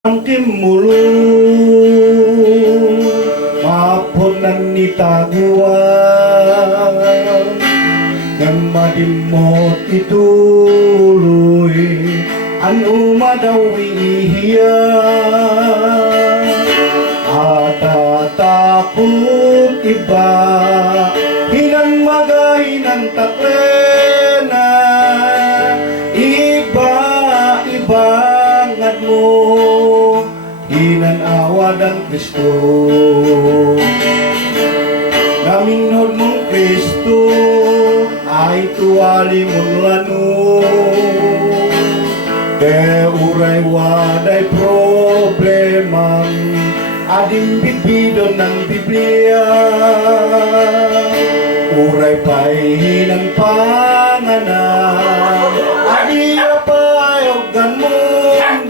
Ang kimulu mapunan ni taguan yang madimot ituloy anu madawi hiya atatapun iba hinang magahinang taklena iba mo inanawa ng Kristo naminhod mong Kristo ay tuwali mong lano te uray waday problema adim bibido ng Biblia uray pa'y hinang panganan adiya pa'yogan mong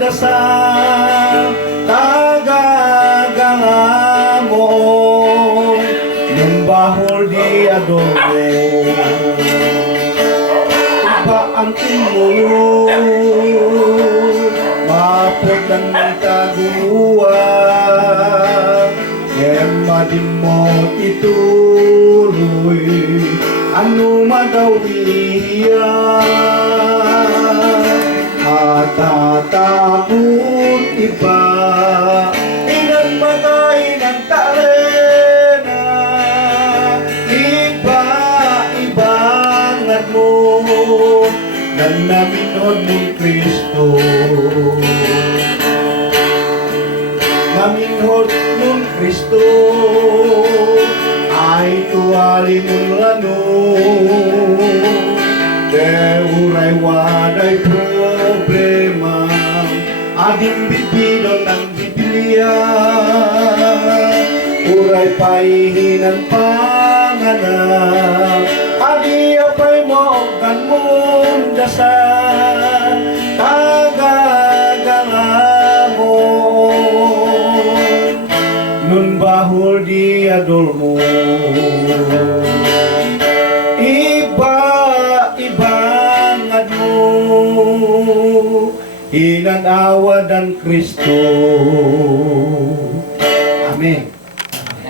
dasal tagagamo ng bahol di adoro iba ang timulo mapod ng taguan yema din mo ituloy ano madawiya tatakot iba inang magay ng talena iba-ibangad mo nang naminhod mong Kristo naminhod mong Kristo ay tuwali mong lano de uray waday problema adim bibido ng Biblia uray pa'y hinang panganak adi apay mo'gan mong dasal tagagamon nun bahol di adol mo ibangad mo hinanawa ng Kristo. Amen.